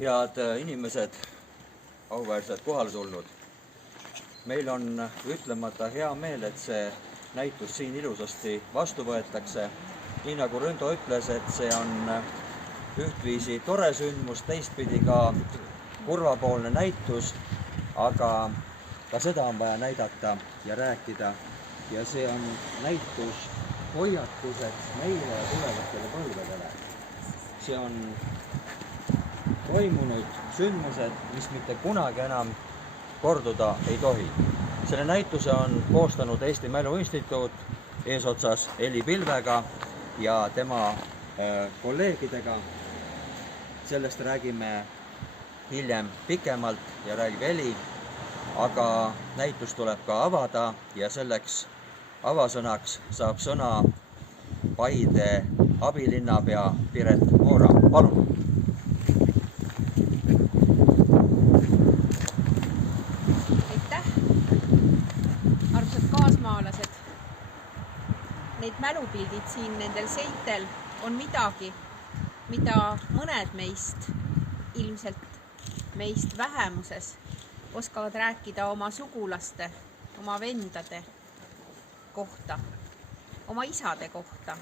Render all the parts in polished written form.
Head inimesed, auväärsed kohale tulnud. Meil on ütlemata hea meel, et see näitus siin ilusasti vastu võetakse. Nii nagu Ründo ütles, et see on ühtviisi tore sündmus, teistpidi ka kurvapoolne näitus, aga ka seda on vaja näidata ja rääkida. Ja see on näitus hoiatuseks meile ja tulevastele põlvedele. See on toimunud sündmused, mis mitte kunagi enam korduda ei tohi. Selle näituse on koostanud Eesti Mälu Instituut eesotsas Eli Pilvega ja tema kolleegidega. Sellest räägime hiljem pikemalt ja räägib Eli, aga näitus tuleb ka avada ja selleks avasõnaks saab sõna Paide abilinnapea Piret Moora. Palun! Need mälupildid siin nendel seitel on midagi, mida mõned meist, ilmselt meist vähemuses, oskavad rääkida oma sugulaste, oma vendade kohta, oma isade kohta.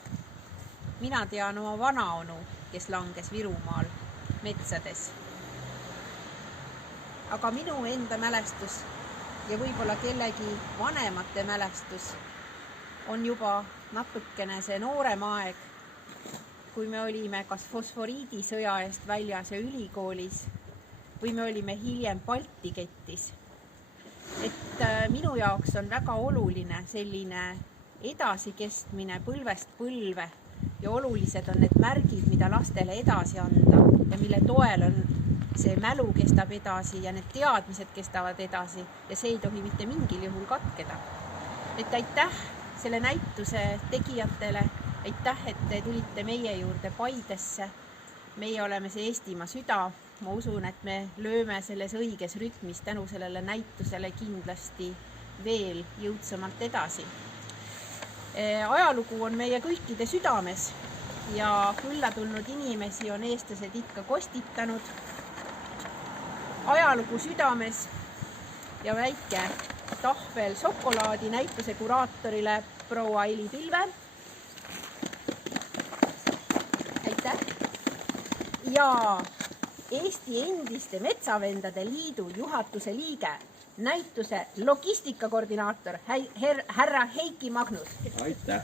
Mina tean oma vanaonu, kes langes Virumaal metsades. Aga minu enda mälestus ja võib-olla kellegi vanemate mälestus on juba natukene see noorem aeg, kui me olime kas fosforiidisõja eest väljas ja ülikoolis või me olime hiljem Balti ketis. Et minu jaoks on väga oluline selline edasikestmine põlvest põlve ja olulised on need märgid, mida lastele edasi anda ja mille toel on see mälu kestab edasi ja need teadmised kestavad edasi ja see ei tohi mitte mingil juhul katkeda. Et aitäh selle näituse tegijatele, aitäh, et te tulite meie juurde Paidesse. Meie oleme see Eestimaa süda. Ma usun, et me lööme selles õiges rütmis tänu sellele näitusele kindlasti veel jõudsamalt edasi. Ajalugu on meie kõikide südames ja külla tulnud inimesi on eestlased ikka kostitanud. Ajalugu südames ja väike tahvel šokolaadi näituse kuraatorile proua Eli Pilve. Aitäh! Ja Eesti Endiste Metsavendade Liidu juhatuse liige, näituse logistikakoordinaator härra Heiki Magnus. Aitäh!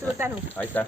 Suur tänu! Aitäh!